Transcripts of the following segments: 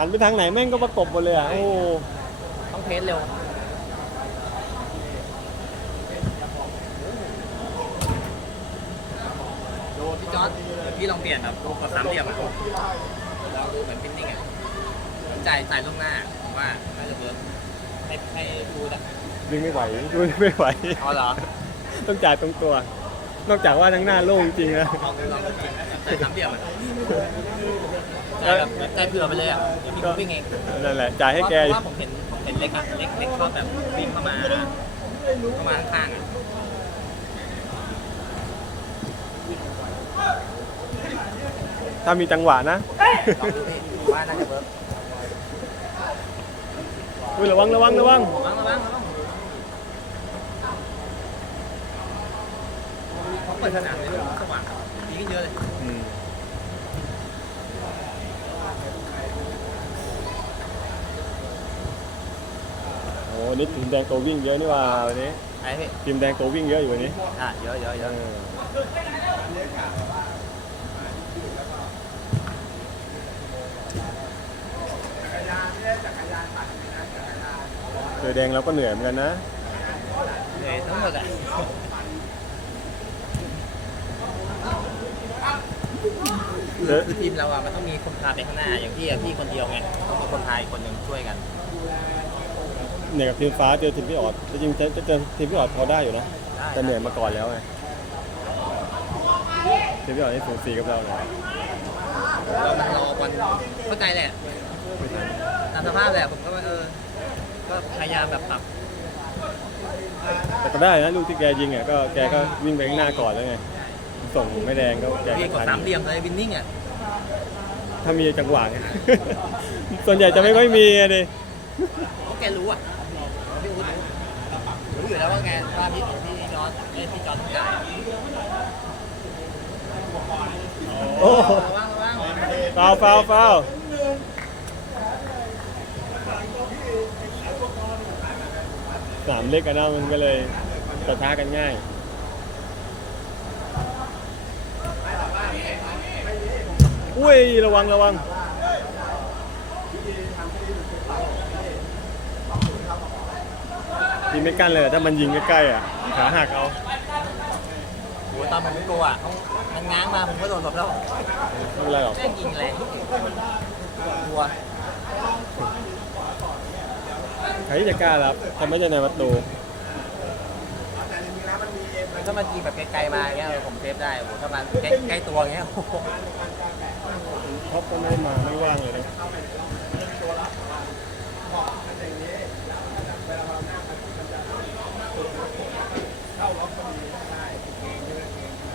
หันไปทางไหนแม่งก็ประกบหมดเลยอะโอ้ต้องเพจเร็วพี่จอร์ดพี่ลองเปลี่ยนแบบลูกกับสามเหลี่ยมอะเราดูเหมือนพินนิ่งอะจ่ายจ่ายล่วงหน้าผมว่าน่าจะเวิร์กให้ให้ดูอะวิ่งไม่ไหวดูไม่ไหวเอาเหรอต้องจ่ายตรงตัว นอกจากว่าทั้งหน้าโล่งจริงนะลองดูลองดูจ่ายสามเหลี่ยมอะ จ่ายแบบจ่ายเผื่อไปเลยอะเดี๋ยวพี่ก็วิ่งเองนั่นแหละจ่ายให้แกเพราะว่าผมเห็นผมเห็นเล็กอะเล็กเล็กชอบแบบวิ่งเข้ามาเข้ามาข้างๆอะถ้ามีจังหวะนะลองดูพี่ผมว่าน่าจะเวิร์กอุ้ยระวังระวังระวังระวังระวังระวังเขาเปิดสนามเลยสว่างดีขึ้นเยอะเลย อืมโอ้นี่ทีมแดงตัววิ่งเยอะนี่หว่าวันนี้ไอ้พี่ทีมแดงตัววิ่งเยอะอยู่วันนี้อะเยอะเยอะเยเออะอเจอแดงเราก็เหนื่อยเหมือนกันนะเหนื่อยทั้งหมดอะเจอคือทีมเราอะมันต้องมีคนพาไปข้างหน้าอย่างพี่อะพี่คนเดียวไงต้องมีคนพาอีกคนหนึ่งช่วยกัน เหนื่อยกับทีมฟ้าเจอทีมพี่ออดจริงๆเจอเจอทีมพี่ออดพอได้อยู่นะได้แต่เหนื่อยมาก่อนแล้วไงทีมพี่ออดนี่สูสีกับเราเลยเรามันรอวันเข้าใจแหละตามสภาพแหละผมก็ว่าเออก็พยายามแบบปรับแต่ก็ได้นะลูกที่แกยิงอะก็แกก็วิ่งไปข้างหน้าก่อนแล้วไงส่งไม่แดงก็แกพี่ก็กดทันสามเหลี่ยมเลยวินนิ่งอะถ้ามีจังหวะไง ส่วนใหญ่จะไม่ค่อยมีอะดิเพราะแกรู้อะพี่รู้รู้ อยู่แล้วว่าแกว่าพี่พี่จอร์ดเอ้ยพี่จอร์ดต้องจ่โอ้ระวังระวังฟาวฟาวฟาวสนามเล็กกันนะมันก็เลยปะทะกันง่ายอุ้ยระวังระวัง ยิงไม่กั้นเลยอะถ้ามันยิงใกล้ๆอะขาหักเอาโหตอนผมกลัวอะเขามันง้างมาผมก็โดนหลบแล้วไม่เป็นไรหรอกแม่งยิงแรงกลัวใครที่จะกล้ารับทำไม่ใช่ในประตูถ้ามันยิงแบบไกลๆมาอย่างเงี้ยเออผมเซฟได้โหถ้ามันใกล้ใกล้ตัวอย่างเงี้ยโอ้โหท็อปก็ไม่ได้มาไม่ว่างเลยนะ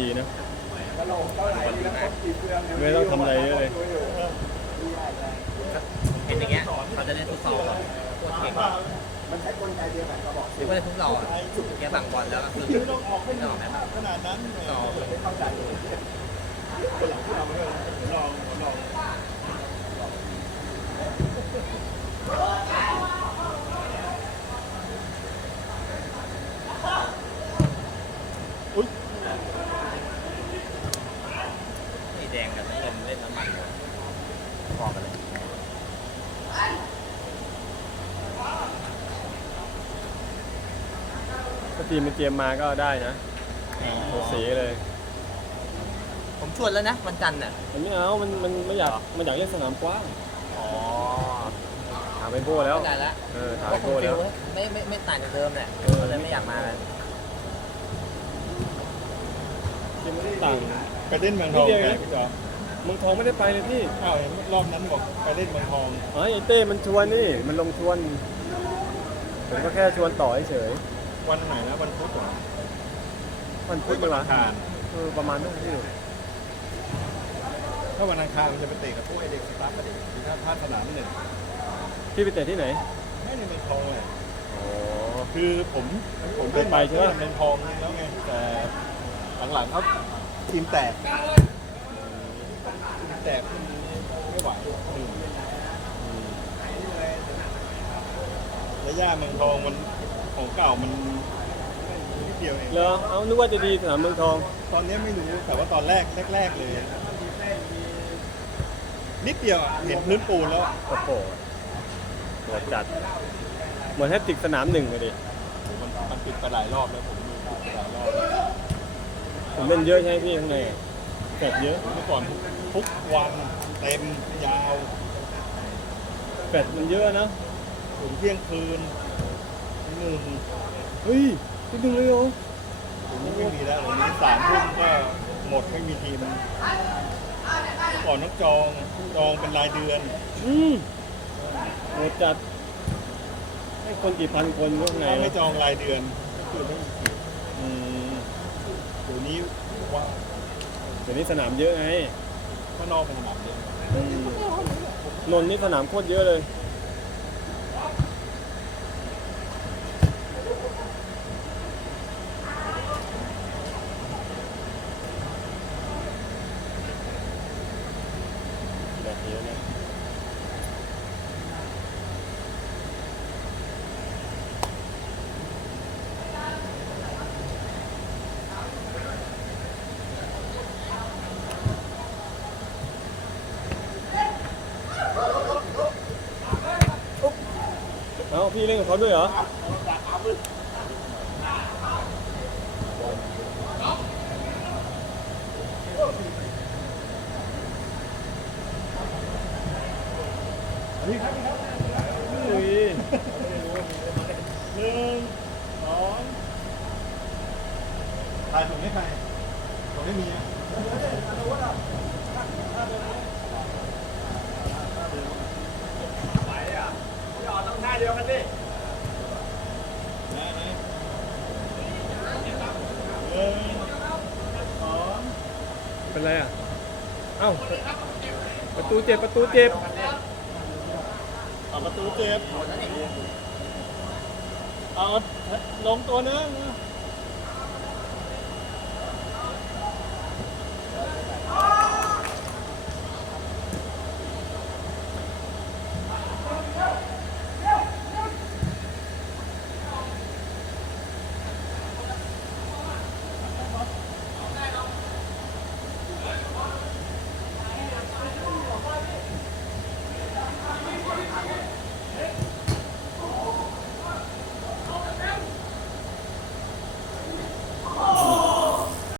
ดีนะไม่ต้องทำอะไรเยอะเลยเป็นอย่างเงี้ยเขาจะเล่นทุกซอลแบบโคตรเก่งมันใช้กลไกเดียวกันกระบอกหรือว่าทุกเราอะแกบังบอลแล้วก็คือไม่ต้องออกแบบขนาดนั้นต่อเข้าใจลองลอง นี่แดงกับน้ำ เงินเล่นน้ำมันเลยพอกันเลยถ้าทีมมันเตรียมมาก็ได้นะโอสีเลย ผมชวนแล้วนะวันจันทร์น่ะ มันไม่เอามันมันไม่อยากมันอยากเล่นสนามกว้างอ๋อถามไปโบ้แล้ว เข้าใจแล้วเออถามก็ไปคงโบ้ฟิแล้ว ลไม่ไม่ไม่ต่างจากเดิมแหละก็เลยไม่อยากมาเลยทีมมันต่างไปเล่นเมืองทนิดองเดียวไหมนะพี่จอ เมืองทองไม่ได้ไปเลยพี่อ้าวเห็นรอบนั้นบอกไปเล่นเมืองทองอ๋อไอ้เต้มันชวนนี่ มันลงชวน ผมก็แค่ชวนต่อเฉยวันไหนนะวันพุธเหรอๆวันพุธเวลาอังคารเออประมาณนั้นพี่ถ้าวันอังคารมันจะไปเตะกับพวกไอเด็กสตาร์ทกับเด็กที่ท่าพาสนามหนึ่งพี่ไปเตะที่ไหน ไม่ในเมืองทองเลยอ๋อ คือผมผมเคยไปใช่ปะเมืองทองแล้วไงแต่หลังๆเขาทีมแตก แตกไม่ไหวระยะเมืองทองมันของเก่ามันนิดเดียวเอง เหรอเอานึกว่าจะดีสนามเมืองทอง ตอนนี้ไม่รู้แต่ว่าตอนแรกแรกๆเลยนิดเดียวอะเห็นพื้นปูนแล้วโอ้โหโหดจัด เหมือนแฮตติกสนามหนึ่งเลยดิมันมันปิดไปหลายรอบแล้วผมดูไปหลายรอบแล้วผมเล่นเยอะใช่ไหมพี่ข้างใน แฟดเยอะเมื่อก่อนทุกวันเต็มยาว แฟดมันเยอะนะถึงเที่ยงคืนหนึ่งเฮ้ยพี่ดึงเลยเหรอถึงนี้ไม่มีแล้วเดี๋ยวนี้สามทุ่มก็หมดไม่มีทีมเมื่อก่อนต้องจองจองเป็นรายเดือนอืมโหดจัดให้คนกี่พันคนข้างในถ้าไม่นะจองรายเดือนก็คือไม่มีทีมอืมเดี๋ยวนี้ว่า เดี๋ยวนี้สนามเยอะไง ข้างนอกเป็นสนามเยอะอืมนนท์นี่สนามโคตรเยอะเลย แบบเยอะนะ เอ้า พี่เล่นกับเขาด้วยเหรอนี่ครับอุ้ยหนึ่งสองถ่ายถุงให้ใครถุงไม่มีอะ นะนะหนึ่งสองเป็นไรอะ เอ้า ประตูเจ็บประตูเจ็บเอาประตูเจ็บ เอาลงตัวนึง